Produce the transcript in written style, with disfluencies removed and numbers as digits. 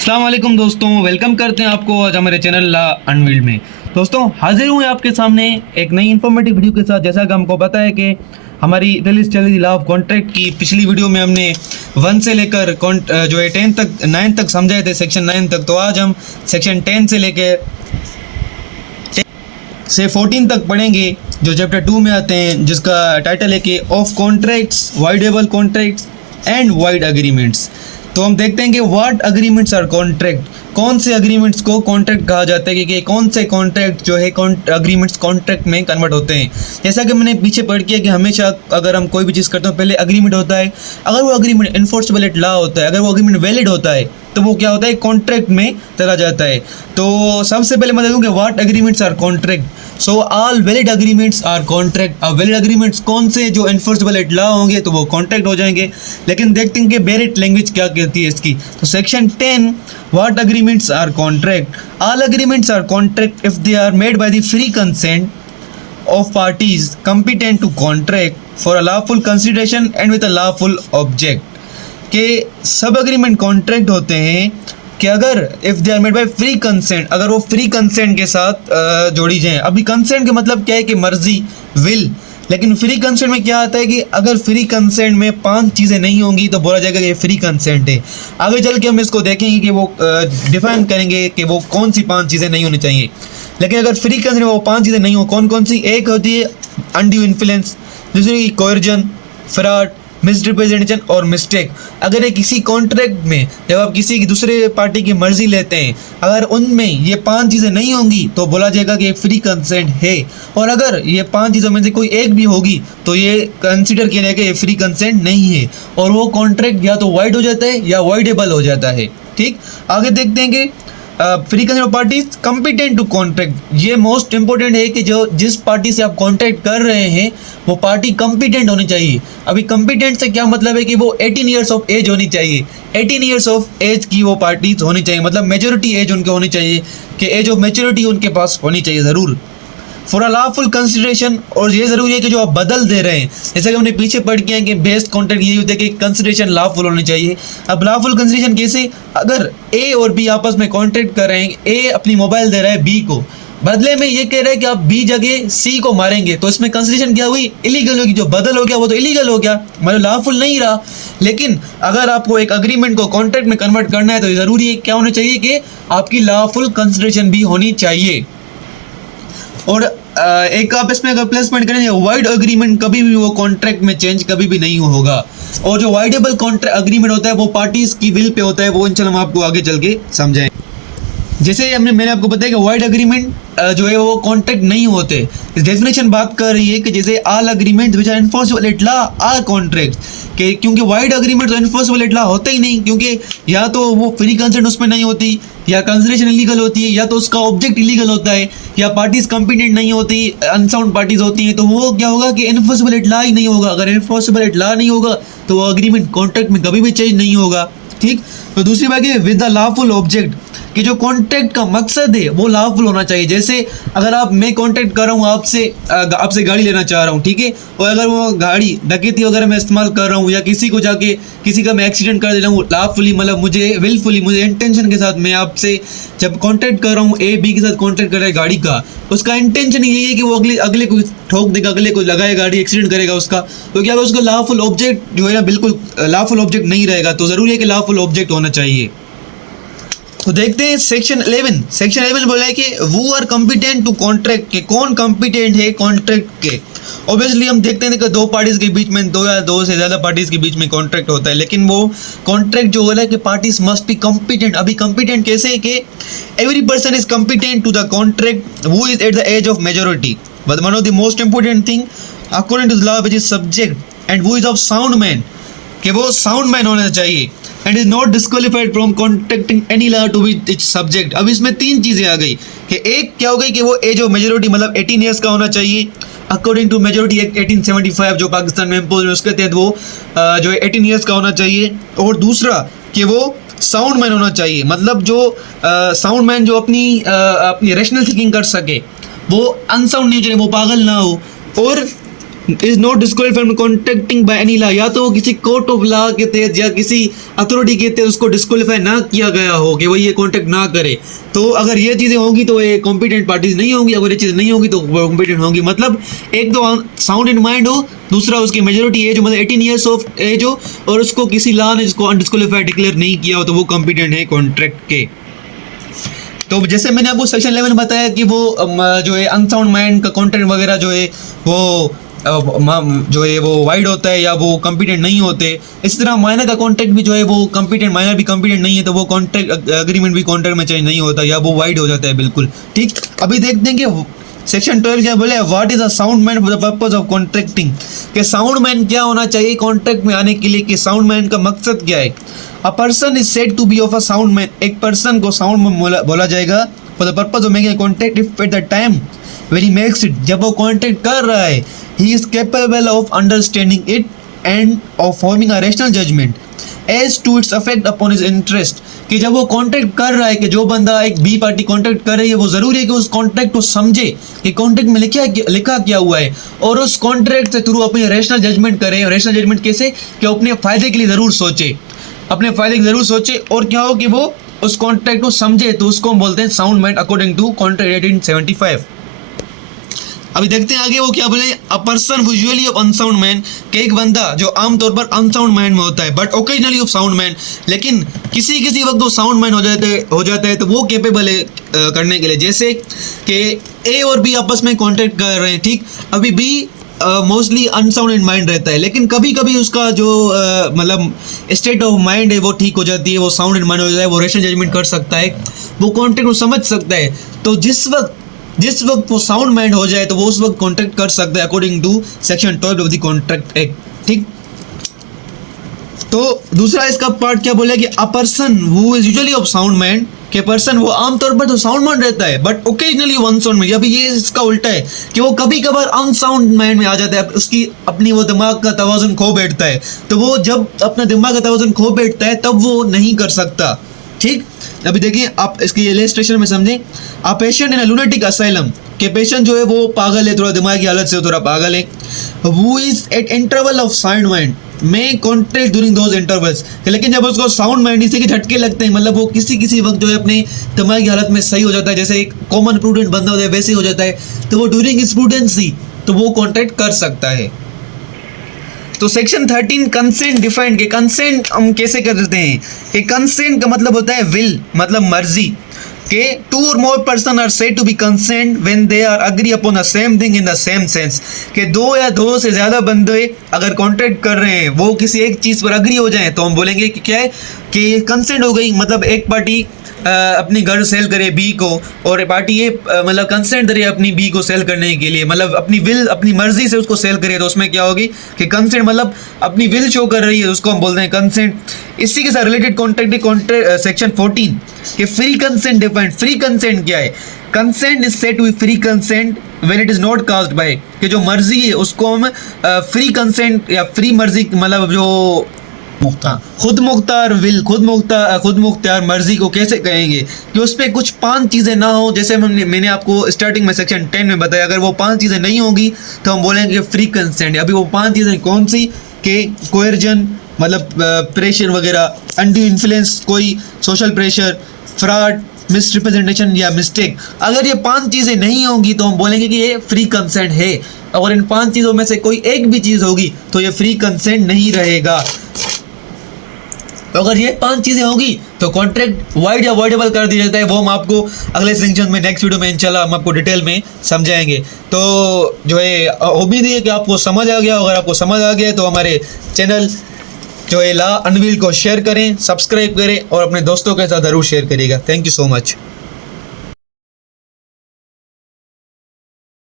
अस्सलाम वालेकुम दोस्तों, वेलकम करते हैं आपको आज हमारे चैनल ला अनवील्ड में। दोस्तों हाजिर हूँ आपके सामने एक नई इन्फॉर्मेटिव वीडियो के साथ। जैसा कि हमको पता है कि हमारी रिलीज चल रही लॉ ऑफ कॉन्ट्रैक्ट की पिछली वीडियो में हमने 1 से लेकर जो है 10 तक 9 तक समझाए थे, सेक्शन 9 तक। तो आज हम सेक्शन 10 से लेकर 14 तक पढ़ेंगे, जो चैप्टर 2 में आते हैं, जिसका टाइटल है कि of contracts, voidable contracts and void agreements. तो हम देखते हैं कि व्हाट एग्रीमेंट्स आर कॉन्ट्रैक्ट, कौन से एग्रीमेंट्स को कॉन्ट्रैक्ट कहा जाता है, कि कौन से कॉन्ट्रैक्ट जो है एग्रीमेंट्स कॉन्ट्रैक्ट में कन्वर्ट होते हैं। जैसा कि मैंने पीछे पढ़ किया कि हमेशा अगर हम कोई भी चीज़ करते हैं पहले एग्रीमेंट होता है। अगर वो एग्रीमेंट इन्फोर्सेबल एट लॉ होता है, अगर वो एग्रीमेंट वैलिड होता है, तो वो क्या होता है, कॉन्ट्रैक्ट में चला जाता है। तो सबसे पहले मैं देखूँ कि what agreements are contract. So all valid agreements are contract. अब वैलिड एग्रीमेंट्स कौन से जो एनफोर्सेबल एट लॉ होंगे तो वो कॉन्ट्रैक्ट हो जाएंगे। लेकिन देखते हैं कि बेरिट लैंग्वेज क्या कहती है इसकी। तो section 10, what agreements are contract. All agreements are contract if they are made by the free consent of parties competent to contract for a lawful consideration and with a lawful object। के सब agreement contract होते हैं कि अगर if they are made by free consent, अगर वो free consent के साथ जोड़ी जाएँ। अभी कंसेंट का मतलब क्या है कि मर्जी, विल। लेकिन फ्री कंसेंट में क्या आता है कि अगर फ्री कंसेंट में 5 चीज़ें नहीं होंगी तो बोला जाएगा कि ये फ्री कंसेंट है। आगे चल के हम इसको देखेंगे कि वो डिफाइन करेंगे कि वो कौन सी 5 चीज़ें नहीं होनी चाहिए। लेकिन अगर फ्री कंसेंट में वो 5 चीज़ें नहीं हो, कौन कौन सी? एक होती है अनड्यू इन्फ्लुएंस, दूसरी कोएर्जन, फ्रॉड, मिसरिप्रेजेंटेशन और मिस्टेक। अगर ये किसी कॉन्ट्रैक्ट में जब आप किसी दूसरे पार्टी की मर्जी लेते हैं, अगर उनमें ये 5 चीज़ें नहीं होंगी तो बोला जाएगा कि ये फ्री कंसेंट है। और अगर ये 5 चीज़ों में से कोई एक भी होगी तो ये कंसिडर किया जाएगा ये फ्री कंसेंट नहीं है, और वो कॉन्ट्रैक्ट या तो वाइड हो जाता है या वाइडेबल हो जाता है। ठीक, आगे देखते हैं कि free consent parties competent to contract. ये मोस्ट इंपॉर्टेंट है कि जो जिस पार्टी से आप कॉन्ट्रैक्ट कर रहे हैं वो पार्टी कॉम्पिटेंट होनी चाहिए। अभी कॉम्पिटेंट से क्या मतलब है कि वो 18 ईयर्स ऑफ एज होनी चाहिए। 18 ईयर्स ऑफ एज की वो पार्टीज होनी चाहिए, मतलब मेजोरिटी एज उनके होनी चाहिए, कि एज ऑफ मेच्योरिटी उनके पास होनी चाहिए ज़रूर। फॉर अ लॉफुल कंसिडरेशन, और ये ज़रूरी है कि जो आप बदल दे रहे हैं, जैसे कि हमने पीछे पढ़ किया है कि बेस्ट कॉन्ट्रैक्ट ये होता है कि कंसिडरेशन लॉफुल होनी चाहिए। अब लॉफुल कंसिडरेशन कैसे? अगर ए और बी आपस में कॉन्ट्रैक्ट कर रहे हैं, ए अपनी मोबाइल दे रहा है बी को, बदले में ये कह रहा है कि आप बी जगह सी को मारेंगे, तो इसमें कंसिडरेशन क्या हुई? इलीगल होगी। जो बदल हो गया वो तो इलीगल हो गया, मतलब लॉफुल नहीं रहा। लेकिन अगर आपको एक एग्रीमेंट को कॉन्ट्रैक्ट में कन्वर्ट करना है तो ज़रूरी है क्या होना चाहिए कि आपकी लॉफुल कंसिडरेशन भी होनी चाहिए। और एक आप इसमें अगर प्लस पॉइंट करेंगे, वाइड एग्रीमेंट कभी भी वो कॉन्ट्रैक्ट में चेंज कभी भी नहीं होगा। और जो वाइडेबल कॉन्ट्रैक्ट एग्रीमेंट होता है वो पार्टीज की विल पे होता है, वो इंशाल्लाह हम आपको आगे चल के समझाएं। जैसे मैंने आपको बताया कि वाइड एग्रीमेंट जो है वो कॉन्ट्रैक्ट नहीं होते। इस डेफिनेशन बात कर रही है कि जैसे all agreement which are enforceable at law are contract, कि क्योंकि वाइड एग्रीमेंट तो एनफोर्सेबल एट लॉ होते ही नहीं, क्योंकि या तो वो फ्री कंसेंट उसमें नहीं होती, या कंसिडरेशन इलीगल होती है, या तो उसका ऑब्जेक्ट इलीगल होता है, या पार्टीज कॉम्पिटेंट नहीं होती, अनसाउंड पार्टीज होती हैं। तो वो क्या होगा कि एनफोर्सेबल एट लॉ ही नहीं होगा। अगर एनफोर्सेबल एट लॉ नहीं होगा तो वो एग्रीमेंट कॉन्ट्रैक्ट में कभी भी चेंज नहीं होगा। ठीक, तो दूसरी बात है विद द लॉफुल ऑब्जेक्ट, कि जो कॉन्ट्रैक्ट का मकसद है वो लॉफुल होना चाहिए। जैसे अगर मैं कॉन्ट्रैक्ट कर रहा हूँ आपसे गाड़ी लेना चाह रहा हूँ, ठीक है, और अगर वो गाड़ी डकैती वगैरह मैं इस्तेमाल कर रहा हूँ, या किसी को जाके किसी का मैं एक्सीडेंट कर दे रहा हूँ लॉफुली, मतलब मुझे विलफुली, मुझे इंटेंशन के साथ मैं आपसे जब कॉन्ट्रैक्ट कर रहा हूँ, ए बी के साथ कॉन्ट्रैक्ट कर रहा है गाड़ी का, उसका इंटेंशन यही है कि वो अगले को ठोक देगा, अगले को लगाएगा, गाड़ी एक्सीडेंट करेगा उसका, तो क्या उसका लॉफुल ऑब्जेक्ट जो है ना बिल्कुल लॉफुल ऑब्जेक्ट नहीं रहेगा। तो ज़रूरी है कि लॉफुल ऑब्जेक्ट होना चाहिए। तो देखते हैं सेक्शन 11। सेक्शन 11 बोला है कि वो आर कॉम्पिटेंट टू कॉन्ट्रैक्ट, के कौन कॉम्पिटेंट है कॉन्ट्रैक्ट के। ऑब्वियसली हम देखते हैं कि 2 पार्टीज के बीच में, 2 या 2 से ज़्यादा पार्टीज के बीच में कॉन्ट्रैक्ट होता है, लेकिन वो कॉन्ट्रैक्ट जो हो रहा है कि पार्टीज मस्ट बी कॉम्पिटेंट। अभी कॉम्पिटेंट कैसे है कि every person is competent to the contract who is at the age of majority, but one of the most important thing according to the law which is subject and who is of sound man, कि वो sound man होना चाहिए, and is not disqualified from contracting any law to be its subject. अब इसमें 3 चीज़ें आ गई कि एक क्या हो गई कि वो एज ऑफ मेजोरिटी मतलब 18 ईयर्स का होना चाहिए अकॉर्डिंग टू मेजोरिटी एक्ट 1875 जो पाकिस्तान में इम्पोज है, उसके तहत वो जो है 18 ईयर्स का होना चाहिए। और दूसरा कि वो साउंड मैन होना चाहिए, मतलब जो साउंड मैन जो अपनी रैशनल थिंकिंग कर सके, वो अनसाउंड नहीं चाहिए, वो पागल ना हो। और is not disqualified from contracting by any law, या तो वो किसी कोर्ट ऑफ लॉ के तहत या किसी अथॉरिटी के तहत उसको डिस्क्वालीफाई ना किया गया हो कि वो ये कॉन्ट्रैक्ट ना करे। तो अगर ये चीज़ें होंगी तो ये कॉम्पिटेंट पार्टीज नहीं होंगी, अगर ये चीज़ नहीं होगी तो कॉम्पिटेंट होंगी। मतलब एक तो साउंड इन माइंड हो, दूसरा उसकी मेजोरिटी एज हो, मतलब 18 ईयर्स ऑफ एज हो, और उसको किसी लॉ ने जिसको अनडिस्क्वालीफाइड डिक्लेयर नहीं किया हो, तो वो कॉम्पिटेंट है कॉन्ट्रैक्ट के। तो जैसे मैंने आपको सेक्शन 11 बताया कि वो जो है अनसाउंड माइंड का कॉन्ट्रैक्ट वगैरह जो है वो वो वाइड होता है या वो कॉम्पिटेंट नहीं होते। इस तरह माइनर का कॉन्ट्रैक्ट भी जो है वो कॉम्पिटेंट, माइनर भी कॉम्पिटेंट नहीं है तो वो कॉन्ट्रैक्ट एग्रीमेंट भी कॉन्ट्रैक्ट में चेंज नहीं होता या वो वाइड हो जाता है बिल्कुल। ठीक, अभी देखते हैं कि सेक्शन 12 क्या बोले, what is a sound man for the purpose of contracting, कि साउंड मैन क्या होना चाहिए कॉन्ट्रैक्ट में आने के लिए, कि साउंड मैन का मकसद क्या है। A person is said to be of a sound man, एक पर्सन को साउंड मैन बोला जाएगा for the purpose of making contract if at the time when he makes it, जब वो कॉन्ट्रैक्ट कर रहा है, he is capable of understanding it and of forming a rational judgment as to its effect upon his interest, कि जब वो contract कर रहा है, कि जो बंदा एक बी पार्टी कॉन्ट्रैक्ट कर रही है वो ज़रूरी है कि उस कॉन्ट्रैक्ट को समझे कि कॉन्ट्रैक्ट में लिखा क्या हुआ है, और उस कॉन्ट्रैक्ट से थ्रू अपनी रैशनल जजमेंट करे। रैशनल जजमेंट कैसे, कि अपने फ़ायदे के लिए ज़रूर सोचे, अपने फ़ायदे के लिए ज़रूर सोचे, और क्या हो कि वो उस कॉन्ट्रैक्ट को समझे, तो उसको हम बोलते हैं sound mind according to contract 1875। अभी देखते हैं आगे वो क्या बोले, a person usually of unsound man, कि एक बंदा जो आमतौर पर अनसाउंड माइंड में होता है but occasionally of sound man, लेकिन किसी वक्त वो साउंड माइंड हो जाता है तो वो कैपेबल है करने के लिए। जैसे कि ए और बी आपस में कॉन्टैक्ट कर रहे हैं, ठीक, अभी be mostly unsound in mind रहता है, लेकिन कभी कभी उसका जो मतलब स्टेट ऑफ माइंड है वो ठीक हो जाती है, वो साउंड इन माइंड हो जाता है, वो रैशनल जजमेंट कर सकता है, वो कॉन्ट्रैक्ट को समझ सकता है। तो जिस वक्त वो साउंड माइंड हो जाए तो वो उस वक्त कॉन्ट्रैक्ट कर सकता है according to section 12 of the contract act. ठीक, तो दूसरा इसका पार्ट क्या बोले कि a person who is usually of sound mind, के पर्सन वो आमतौर पर तो साउंड माइंड रहता है बट ओकेजनली अनसाउंड माइंड, अभी ये इसका उल्टा है कि वो कभी कभार अनसाउंड माइंड में आ जाता है, उसकी अपनी वो दिमाग का तवाज़ुन खो बैठता है, तो वो जब अपना दिमाग का तवाज़ुन खो बैठता है तब वो नहीं कर सकता। ठीक, अभी देखिए आप इसकी इलस्ट्रेशन में समझें, a patient in a lunatic asylum, के पेशेंट जो है वो पागल है, थोड़ा दिमागी हालत से थोड़ा पागल है, वो is eight interval of sound mind में कॉन्ट्रैक्ट ड्यूरिंग दोज इंटरवल्स, लेकिन जब उसको साउंड माइंड इसी के झटके लगते हैं, मतलब वो किसी वक्त जो है अपने दिमागी हालत में सही हो जाता है, जैसे एक कॉमन प्रूडेंट बंदा होता है वैसे हो जाता है, तो वो ड्यूरिंग इस प्रूडेंसी तो वो कॉन्ट्रैक्ट कर सकता है। तो सेक्शन 13 कंसेंट डिफाइंड, के कंसेंट हम कैसे करते हैं, कि कंसेंट का मतलब होता है विल, मतलब मर्जी, के टू और more person are said to be consent when they are agree upon the same thing in the same sense, कि दो या दो से ज़्यादा बंदे अगर कॉन्ट्रैक्ट कर रहे हैं वो किसी एक चीज़ पर अग्री हो जाएं तो हम बोलेंगे कि क्या है, कि कंसेंट हो गई। मतलब एक पार्टी अपनी घर सेल करे बी को, और पार्टी ये मतलब कंसेंट दे अपनी बी को सेल करने के लिए, मतलब अपनी विल अपनी मर्जी से उसको सेल करे, तो उसमें क्या होगी कि कंसेंट, मतलब अपनी विल शो कर रही है, उसको हम बोलते हैं कंसेंट। इसी के साथ रिलेटेड कॉन्ट्रैक्ट सेक्शन 14 कि free consent defined. Free consent क्या है, consent is said to be free consent when it is not caused by, कि जो मर्जी है उसको हम फ्री कंसेंट या फ्री मर्जी, मतलब जो खुद मुख्तार विल, खुद मुख्तार मर्जी को कैसे कहेंगे, कि उस पर कुछ 5 चीज़ें ना हो, जैसे मैंने आपको स्टार्टिंग में सेक्शन 10 में बताया, अगर वो 5 चीज़ें नहीं होगी तो हम बोलेंगे फ्री कंसेंट। अभी वो 5 चीज़ें कौन सी, कि कोयर्जन मतलब प्रेशर वगैरह, अनड्यू इन्फ्लुएंस कोई सोशल प्रेशर, फ्रॉड, मिसरिप्रेजेंटेशन या मिस्टेक, अगर ये 5 चीज़ें नहीं होंगी तो हम बोलेंगे कि ये फ्री कंसेंट है। अगर इन 5 चीज़ों में से कोई एक भी चीज़ होगी तो ये फ्री कंसेंट नहीं रहेगा। तो अगर ये 5 चीज़ें होगी तो कॉन्ट्रैक्ट वाइड या वाइडेबल कर दिया जाता है, वो हम आपको अगले सेक्शन में नेक्स्ट वीडियो में इंशाल्लाह हम आपको डिटेल में समझाएंगे। तो जो है उम्मीद है कि आपको समझ आ गया, अगर आपको समझ आ गया तो हमारे चैनल जो है लॉ अनवील को शेयर करें, सब्सक्राइब करें और अपने दोस्तों के साथ ज़रूर शेयर करिएगा। Thank you so much.